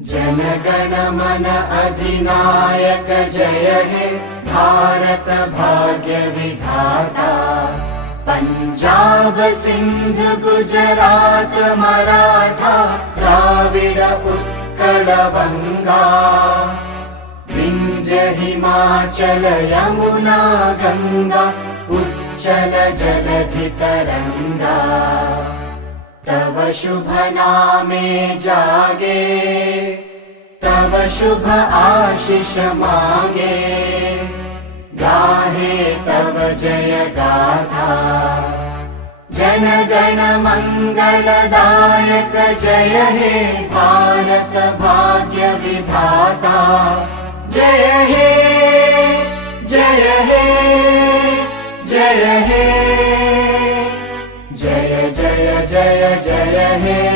जनगण मन अधिनायक जय हे भारत भाग्य विधाता। पंजाब सिंध गुजरात मराठा द्राविड उत्कल बंगा। विंध्य हिमाचल यमुना गंगा उच्चल जलधि तरंगा। तव शुभ नामे जागे तव शुभ आशीष मागे। गाहे तव जय गाथा जनगण मंगलदायक जय हे भारत भाग्य विधाता। जय हे जय हे जय हे जय जय जय जय हे।